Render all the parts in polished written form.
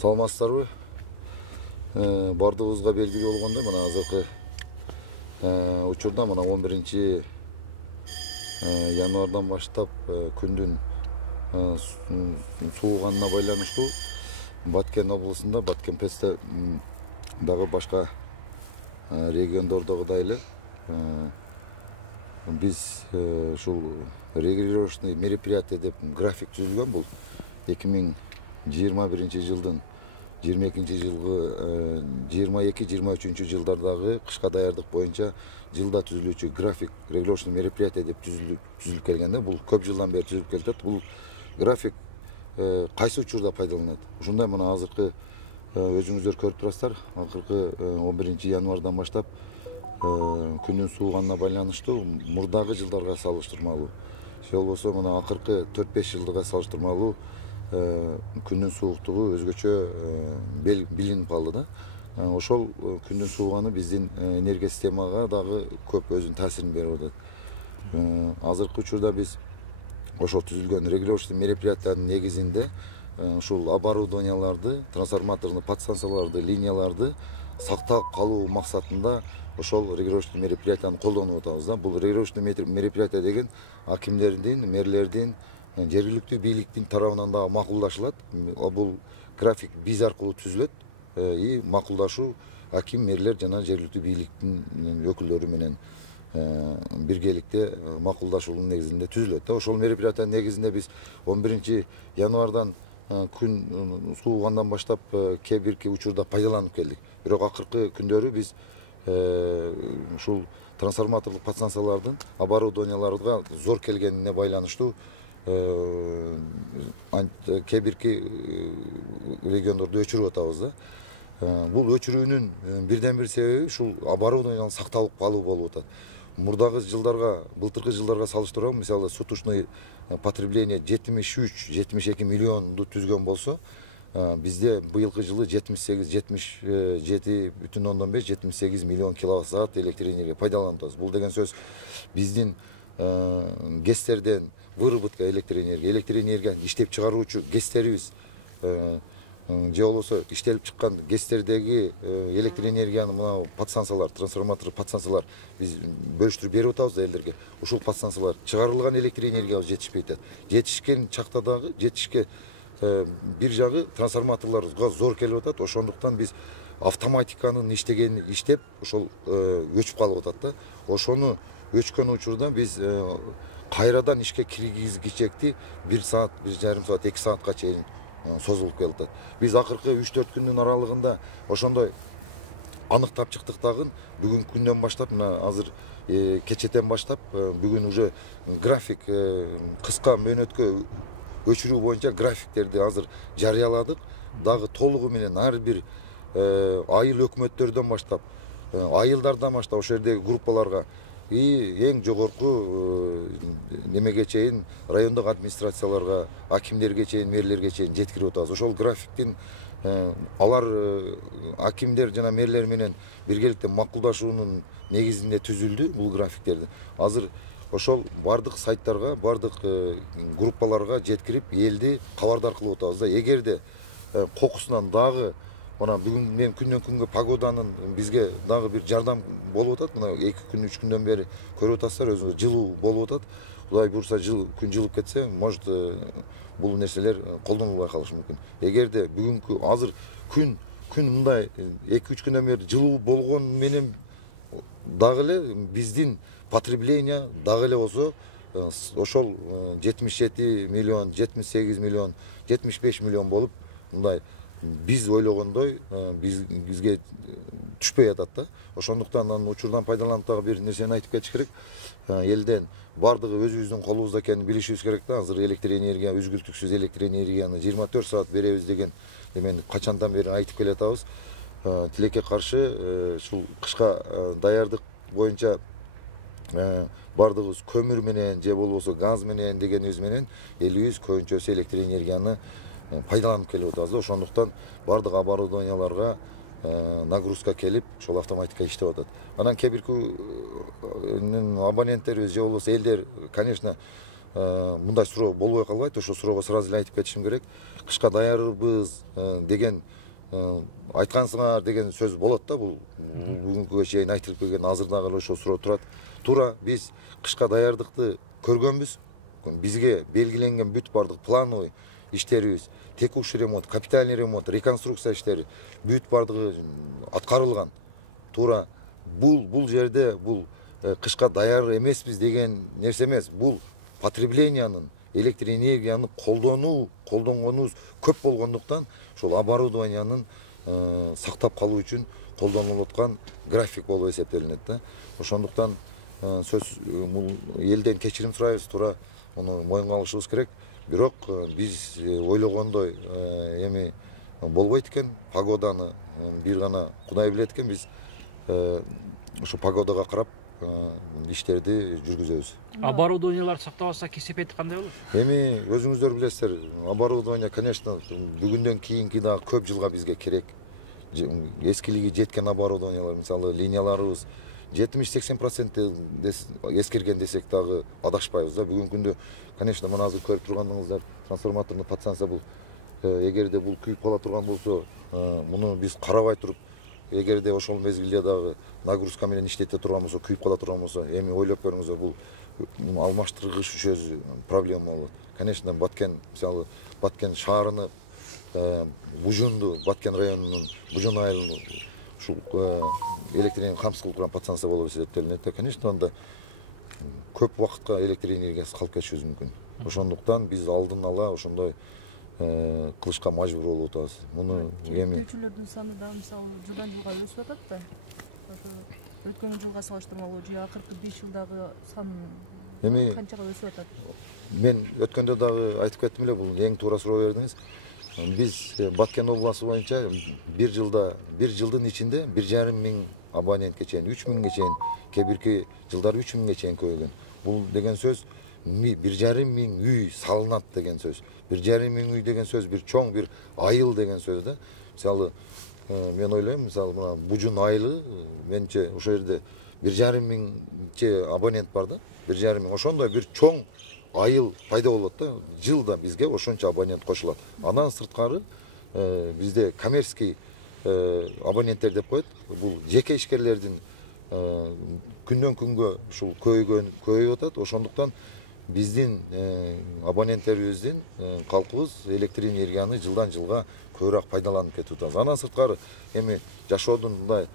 Саламатсыздарбы? Бардыгыбызга белгилүү болгондой, мына азыркы учурда мына 11 январдан баштап күндүн сууганына байланыштуу Баткен облусунда, Баткен ПСте дагы башка региондордогудай эле биз ушул регулировочный мероприятие деп график түзүлгөн. Бул 2021 жылдын 22 жылгы 22-23 жылдардагы кышка даярдык боюнча жылда түзүлүүчү график регулировочный мероприятие деп түзүлүп келген да. Бул көп жылдан бери түзүлүп келатат. Бул график кайсы учурда пайдаланат? Ушундай мына азыркы өзүңүздөр көрүп турасыздар. Акыркы 11 январдан баштап күндүн сууганына байланыштуу мурдагы жылдарга салыштырмалуу, же болбосо мына акыркы 4-5 жылдыга салыштырмалуу күндүн сууктугу өзгөчө билинип калды да. Ошол күндүн сууганы биздин энергия системага дагы көп өзүнүн таасирин берип атат. Азыркы учурда биз ошол түзүлгөн регулировочный мероприятиянын негизинде ушул оборудованияларды, трансформаторный подстанцияларды, линияларды сактап калуу максатында ошол регулировочный мероприятияны колдонуп атабыз да. Бул регулировочный мероприятие деген акимдердин, мэрлердин, жергиликтүү бийликтин тарабынан дагы макулдашылат. Бул график биз аркылуу түзүлөт и макулдашуу аким, мэрлер жана жергиликтүү бийликтин өкүлдөрү менен биргеликте макулдашуунун негизинде түзүлөт да. Ошол мероприятиянын негизинде биз 11 январдан күн суугандан баштап кээ бирки учурда пайдаланып келдик. Бирок акыркы күндөрү биз ушул трансформаторлук подстанциялардын оборудованияларга зор келгенине байланыштуу кээ бирки региондорду өчүрүп атабыз да. Бул өчүрүүнүн бирден бир себеби ушул оборудованиянын сакталып калуу болуп атат. Мурдагы жылдарга, былтыркы жылдарга салыштырып, мисалы суточный потребление 73-72 миллионду түзгөн болсо, бизде быйылкы жылы 77,5-78 миллион киловатт саат электр энергия пайдаланып атабыз. Бул деген сөз биздин ГЭСтерден выработка электр энергияны иштеп чыгаруучу ГЭСтерибиз же болбосо иштелип чыккан ГЭСтердеги электр энергияны мына подстанциялар, трансформатор подстанциялар биз бөлүштүрүп берип атабыз да элдерге. Ушул подстанциялар чыгарылган электр энергиябыз жетишпей атат. Жетишкен чакта дагы жетишке бир жагы трансформаторлорубузга зор келип атат. Ошондуктан биз автоматиканын иштеп ошол өчүп калып атат да. Ошону өчкөн учурда биз кайрадан ишке киргизгичекти 1 саат, 1,5 саат, 2 саатка чейин созулуп келатат. Биз акыркы 3-4 күндүн аралыгында ошондой аныктап чыктык дагы. Бүгүнкү күндөн баштап, мына азыр кечетен баштап бүгүн уже график кыска мөөнөткө өчүрүү боюнча графиктерди азыр жарыяладык. Дагы толугу менен ар бир айыл өкмөттөрдөн баштап, айылдардан баштап ошол жердеги группаларга эң жогорку немеге чейин райондук администрацияларга, акимдерге чейин, мэрлерге чейин жеткирип атабыз. Ошол графиктин алар акимдер жана мэрлер менен биргеликте макулдашуунун негизинде түзүлдү бул графиктерди. Азыр ошол бардык сайттарга, бардык группаларга жеткирип, элди кабардар кылып атабыз да. Эгерде кокусунан дагы мына бүгүн мен күндөн күнгө погоданын бизге дагы бир жардам болуп атат. Мына 2 күн, 3 күндөн бери көрүп атасыздар, өзүңүз жылуу болуп атат. Кудай буйрса күн жылып кетсе, может бул нерселер колдонулбай калышы мүмкүн. Эгерде бүгүнкү азыр күн мындай 2-3 күндөн бери жылуу болгон менен дагы эле биздин потребление дагы эле болсо ошол 77 миллион, 78 миллион, 75 миллион болуп мындай биз ойлогондой бизге түшпөй атат да. Ошондуктан анын учурдан пайдаланып дагы бир нерсени айтып кетиш керек. Элден бардыгы өзүбүздүн колубузда экенин билишибиз керек да. Азыр электр энергия, үзгүлтүксүз электр энергияны 24 саат беребиз деген эмени качандан бери айтып келатабыз. Тилекке каршы ушул кышка даярдык боюнча бардыгыбыз көмүр менен же болбосо газ менен дегенибиз менен элибиз көбүнчөсү электр энергияны пайдаланып келип атабыз да. Ошондуктан бардык оборудованияларга нагрузка келип, ошол автоматика иштеп атат. Анан кээ бирки абоненттерибиз же болбосо элдер, конечно, мындай суроо болбой калбайт. Ошол суроого сразу эле айтып кетишим керек. Кышка даярбыз деген айткансыңар деген сөз болот да. Бул бүгүнкүгө чейин айтылып келген, азыр дагы ошол суроо турат. Туура биз кышка даярдыкты көргөнбүз. Бизге белгиленген бүт бардык плановый иштерибиз, текущий ремонт, капитальный ремонт, реконструкция иштери бүт бардыгы аткарылган. Туура бул жерде бул кышка даяр эмеспиз деген нерсе эмес. Бул потребленияның, электр энергияны колдонгонубуз көп болгондуктан ошол оборудованиянын сактап калуу үчүн колдонулуп аткан график болуп эсептелинет да. Ошондуктан сөз элден кечирим сурайбыз, туура муну моюнга алышыбыз керек. Бирок биз ойлогондой эми болбойт экен. Погоданы бир гана Кудай билет экен. Биз ошо погодага карап иштерди жүргүзөбүз. Оборудованиялар сактабаса кесепети кандай болот? Эми өзүңүздөр билесиздер, оборудование, конечно, бүгүндөн кийинки дагы көп жылга бизге керек. Эскилиги жеткен оборудованиялар, мисалы линияларыбыз 70-80% эскирген десек дагы адашпайбыз да. Бүгүнкү күндө, конечно, мына азыр көрүп тургандыгыңыздар, трансформаторный подстанция бул эгерде бул күйүп кала турган болсо, муну биз карабай туруп, эгерде ошол мезгилде дагы нагрузка менен иштете турган болсо, күйүп кала турган болсо, эми ойлоп көрүңүздөр, бул алмаштыргыч үчөз проблема болот. Конечно, Баткен, мисалы, Баткен шаарыны, Бужунду, Баткен районунун Бужун айылынын ушул электр энергияны камсыз кылып турган подстанция болуп эсептелинет. Конечно, анда көп убакытка электр энергиясы калып кетишибиз мүмкүн. Ошондуктан биз алдын ала ошондой кылышка мажбур болуп атабыз. Муну эми чектөөчүлөрдүн саны да мисалы жылдан жылга өсүп атат да. Өткөн жылга салыштырмалуу же акыркы 5 жылдагы сан канчага өсүп атат? Мен өткөндө дагы айтып кеттим эле, бул эң туура суроо бердиңиз. Биз Баткен областы боюнча бир жылдын ичинде 1,5 миң абонентке чейин, 3 миңге чейин, кээ бирки жылдары 3 миңге чейин көбөйгөн. Бул деген сөз 1,5 миң үй салынат деген сөз. 1,5 миң үй деген сөз бир чоң бир айыл деген сөз да. Мисалы, мен ойлойм, мисалы мына Бужун айылы менче ошол жерде 1,5 миңче абонент бар да. 1,5 миң. Ошондой бир чоң айыл пайда болот да. Жылда бизге ошончо абонент кошулат. Андан сырткары бизде коммерческий абоненттер деп коет. Бул жеке ишкерлердин күндөн күнгө ушул көбөйүп атат. Ошондуктан биздин абоненттерибиздин калкыбыз электр энергияны жылдан жылга көбүрөөк пайдаланып кетип атабыз. Андан сырткары эми жашоодун мындай,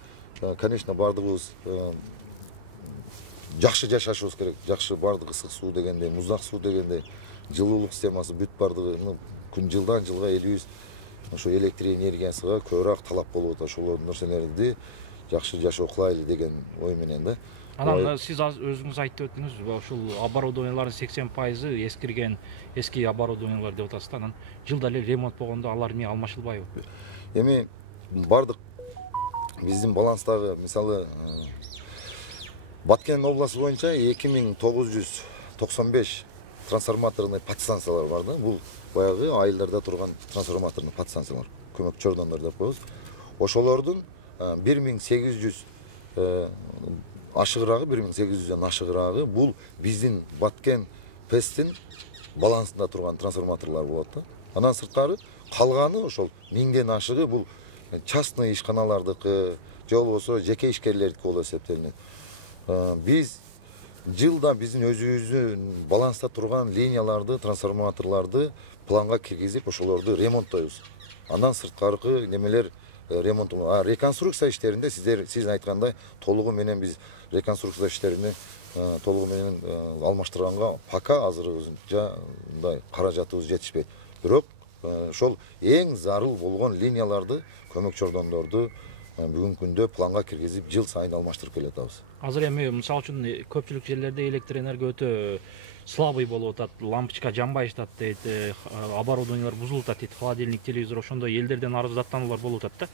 конечно, бардыгыбыз жакшы жашашыбыз керек. Жакшы бардык ысык суу дегендей, муздак суу дегендей, жылуулук системасы бүт бардыгы күн жылдан жылга элибиз ошо электр энергиясына көбүрөөк талап болуп атат. Ошол нерселерди жакшы жашоо кылайлы деген ой менен да. Анан сиз өзүңүз айтып өттүңүз, ушул оборудованиялардын 80% эскирген, эски оборудованиялар деп атасыз да. Анан жылда эле ремонт болгондо алар эмне алмашылбайбы? Эми бардык биздин баланстагы, мисалы, Баткен областы боюнча 2995 трансформаторный подстанциялар бар да. Бул баягы айылдарда турган трансформаторный подстанциялар, көмөк чордондор деп коебуз. Ошолордун 1800 ашыгыраагы, 1800дөн ашыгыраагы бул биздин Баткен ПЭСтин балансында турган трансформаторлор болот да. Андан сырткары калганы ошол 1000ден ашыгы бул частный ишканалардыкы, же болбосо жеке ишкерлердики болуп эсептелинет. Биз жылда биздин өзүбүздүн баланста турган линияларды, трансформаторлорду планга киргизип, ошолорду ремонттойбуз. Андан сырткаркы немелер ремонт. Реконструкция иштеринде сиз айткандай толугу менен биз реконструкция иштерине толугу менен алмаштырганга пока азырынча мындай каражатыбыз жетишпейт. Бирок ошол эң зарыл болгон линияларды, көмөк чордондорду бүгүнкү күндө планга киргизип жыл сайын алмаштырып келатабыз. Азыр эми мисалы үчүн көпчүлүк жерлерде электр энергия өтө слабый болуп атат, лампочка жанбай иштат дейт, оборудованиялар бузулуп атат дейт, холодильник, телевизор, ошондой элдерден арыздаттануулар болуп атат да.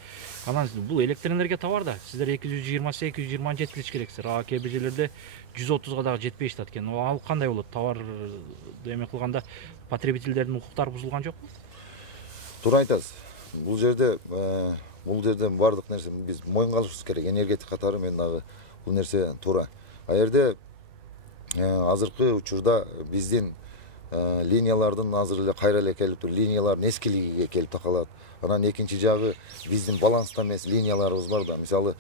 Анан бул электр энергия товар да, сиздер 220-220 жеткириш керексиздер. Кээ бир жерлерде 130га дагы жетпей иштат экен. Ал кандай болот? Товарды эме кылганда потребительдердин укуктары бузулган жокпу? Туура айтасыз. Бул жерде бардык нерсе биз моюнга алышыбыз керек. Энергетик катары мен дагы бул нерсе туура. А жерде азыркы учурда биздин линиялардын азыр эле кайра эле келип тур, линиялардын эскилигиге келип такалат. Анан экинчи жагы биздин баланста эмес линияларыбыз бар да. Мисалы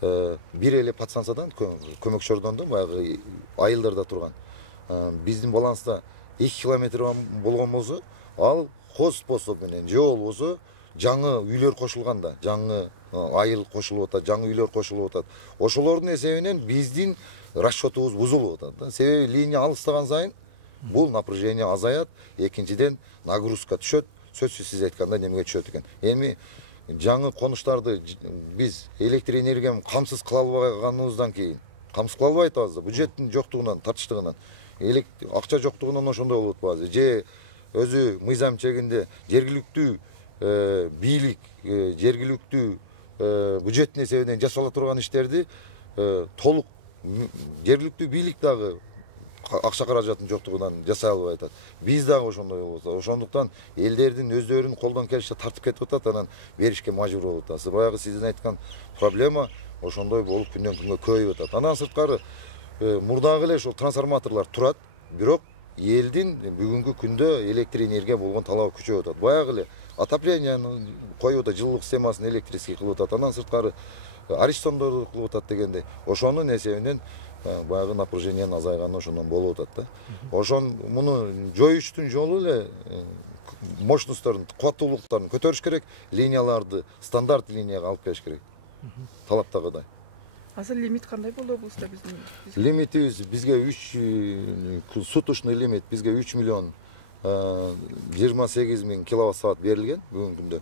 бир эле подстансиядан көмөкчөрдөн баягы айылдарда турган биздин баланста 2 километр болгон болсо, ал хоз способ менен же болбосо жаңы үйлөр кошулган да, жаңы айыл кошулуп атат, жаңы үйлөр кошулуп атат. Ошолордун эсебинен биздин расчетубуз бузулуп атат да. Себеби линия алыстаган сайын бул напряжение азаят, экинчиден нагрузка түшөт. Сөзсүз сиз айткандай немеге түшөт экен. Эми жаңы конуштарды биз электр энергияны камсыз кыла албаганыбыздан кийин, камсыз кыла албай атабыз да, бюджеттин жоктугунан, тартыштыгынан, акча жоктугунан ошондой болуп атпайбы? Же өзү мыйзам чегинде жергиликтүү бийлик, жергиликтүү бюджеттин эсебинен жасала турган иштерди толук жергиликтүү бийлик дагы акча каражатын жоктугунан жасай албай атат. Биз дагы ошондой болуп атат. Ошондуктан элдердин өздөрүнүн колдон келишинче тартып кетип атат, анан беришке мажбур болуп атат. Баягы сиздин айткан проблема ошондой болуп күндөн күнгө көбөйүп атат. Андан сырткары мурдагы эле ошол трансформаторлор турат, бирок элдин бүгүнкү күндө электр энергия болгон талабы күчөп атат. Баягы эле отоплениени коюп атат, жылуулук системасын электрический кылып атат. Андан сырткары арестондорду кылып атат дегенде, ошонун эсебинен баягы напряжениянын азайганы ошондон болуп атат да. Ошон муну жоюштун жолу эле мощносттордун, кубаттуулуктарын көтөрүш керек, линияларды стандарт линияга алып келиш керек. Талаптагыдай. Азыр лимит кандай болду облуста биздин? Лимитибиз бизге 3 суточный лимит бизге 3 миллион 28 миң киловатт саат берилген бүгүнкү күндө.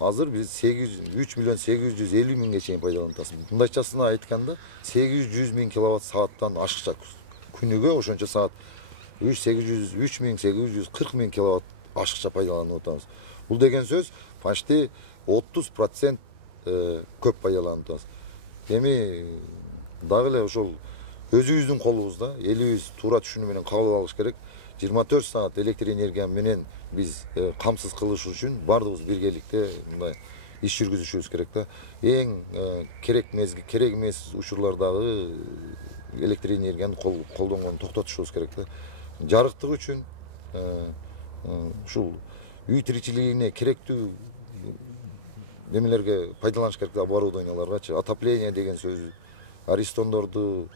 Азыр биз 3 миллион 850 миңге чейин пайдаланып атабыз. Мындайчасына айтканда 800 миң киловатт сааттан ашыкча күнүгө ошончо саат 3 миң 840 миң киловатт ашыкча пайдаланып атабыз. Бул деген сөз почти 30% көп пайдаланып атабыз. Эми дагы эле ошол өзүбүздүн колубузда, элибиз туура түшүнүү менен кабыл алыш керек. 24 саат электр энергия менен биз камсыз кылыш үчүн бардыгыбыз биргеликте мындай иш жүргүзүшүбүз керек да. Эң керек эмес учурлардагы электр энергияны колдонгонду токтотушубуз керек да. Жарыктык үчүн ушул үй тиричилигине керектүү немелерге пайдаланыш керек да, оборудованияларгачы. Отопление деген сөз, арестондорду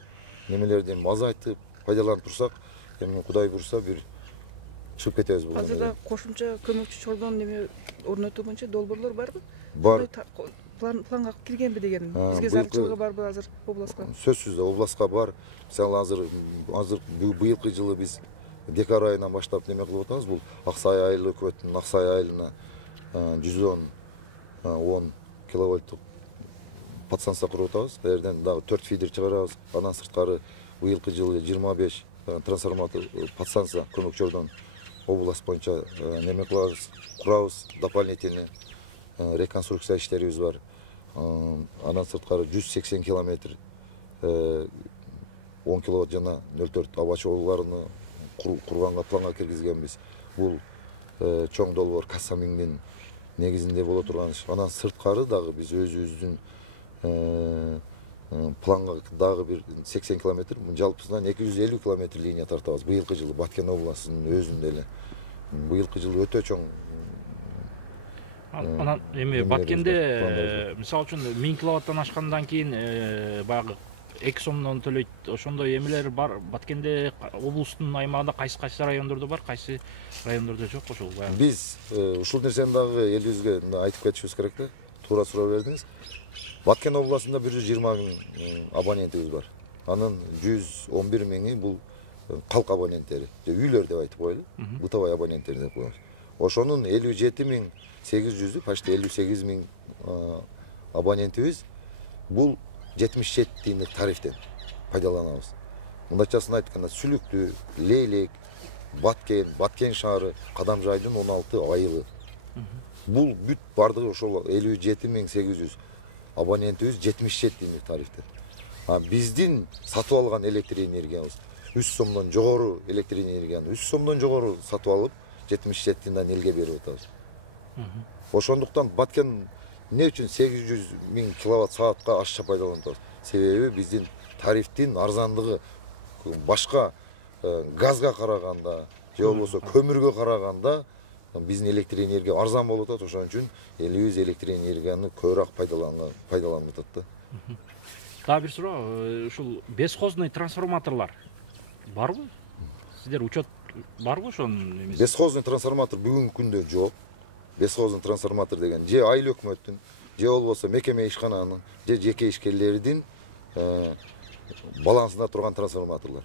немелерден азайтып пайдаланып турсак, эми Кудай бурса бир чыгып кетебиз бул. Азырда кошумча көмөкчү чордон неме орнотуу боюнча долбоорлор барбы? Бар. Планга киргенби деген. Бизге зарчылыгы барбы азыр областка? Сөзсүз да областка бар. Мисалы азыр быйылкы жылы биз декабрь айынан баштап неме кылып атабыз. Бул Аксай айылы өкмөттүн Аксай айылына 110 киловольттук подстанция куруп атабыз. Эрден дагы 4 фидер чыгарабыз. Андан сырткары быйылкы жылы 25 трансформатор подстанция көмөкчөрдөн область боюнча неме кылабыз, курабыз, дополнительный реконструкция иштерибиз бар. Андан сырткары 180 километр 10 киловатт жана 0,4 аба чоолорун курганга планга киргизгенбиз. Бул чоң долбоор Кассамиңдин негизинде боло турган иш. Анан сырткары дагы биз өзүбүздүн планга дагы бир 80 километр, жалпысынан 250 километр линия тартабыз. Быйылкы жылы Баткен областынын өзүндө эле. Быйылкы жылы өтө чоң. Анан эми Баткенде мисалы үчүн 1000 киловаттан ашкандан кийин баягы 2 сомдон төлөйт. Ошондой эмелер бар. Баткенде облустун аймагында кайсы райондордо бар, кайсы райондордо жок ошол баягы. Биз ушул нерсени дагы элибизге айтып кетишибиз керек да. Туура суроо бердиңиз. Баткен областында 120 миң абонентибиз бар. Анын 111 миңи бул калк абоненттери, же үйлөр деп айтып коелу. Бытовой абоненттер деп коебуз. Ошонун 57.800, почти 58 миң абонентибиз бул 77 тиындык тарифтен пайдаланабыз. Мындайчасын айтканда Сүлүктүү, Лейлек, Баткен шаары, Кадамжайдын 16 айылы. Бул бүт бардыгы ошол 57.800 абонентибиз 77 тиындык тарифтен. Биздин сатып алган электр энергиябыз 3 сомдон жогору электр энергияны 3 сомдон жогору сатып алып 77 тиындан элге берип атабыз. Ошондуктан Баткен эмне үчүн 800 миң киловатт саатка ашыкча пайдаланып атабыз? Себеби биздин тарифтин арзандыгы башка газга караганда, же болбосо көмүргө караганда биздин электр энергия арзан болуп атат. Ошон үчүн элибиз электр энергияны көбүрөөк пайдаланып атат да. Дагы бир суроо, ушул бесхозный трансформаторлор барбы? Сиздер учет барбы ошонун эмеси? Бесхозный трансформатор бүгүнкү күндө жок. Бесхозный трансформатор деген же айыл өкмөттүн, же болбосо мекеме ишкананын, же жеке ишкерлердин балансында турган трансформаторлор.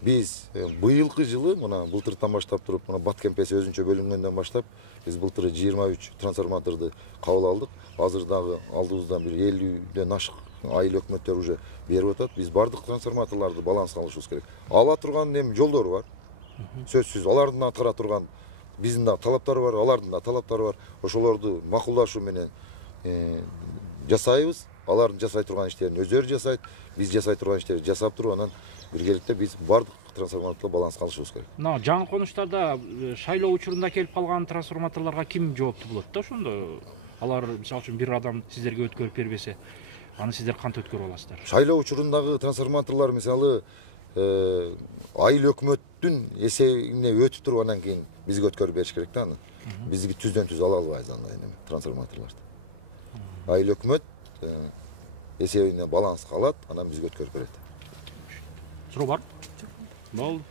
Биз быйылкы жылы мына былтыртан баштап туруп, мына Баткемпес өзүнчө бөлүнгөндөн баштап биз былтыры 23 трансформаторду кабыл алдык. Азыр дагы алдыбыздан бир 50ден ашык айыл өкмөттөр уже берип атат. Биз бардык трансформаторлорду баланска алышыбыз керек. Ала турган эми жолдору бар. Сөзсүз алардын аткара турган биздин да талаптары бар, алардын да талаптары бар. Ошолорду макулдашуу менен жасайбыз. Алардын жасай турган иштерин өздөрү жасайт, биз жасай турган иштерди жасап туруп, анан биргеликте биз бардык трансформаторду баланска алышыбыз керек. Мына жаңы конуштарда шайлоо учурунда келип калган трансформаторлорго ким жооптуу болот да ошондо? Алар мисалы үчүн бир адам сиздерге өткөрүп бербесе, аны сиздер кантип өткөрүп аласыздар? Шайлоо учурундагы трансформаторлор мисалы айыл өкмөттүн эсебине өтүп туруп анан кийин бизге өткөрүп бериш керек да аны. Бизги түздөн түз ала албайбыз андай трансформаторлорду. Айыл өкмөт эсебине баланска алат, анан бизге өткөрүп берет. Суроо бар? Болду.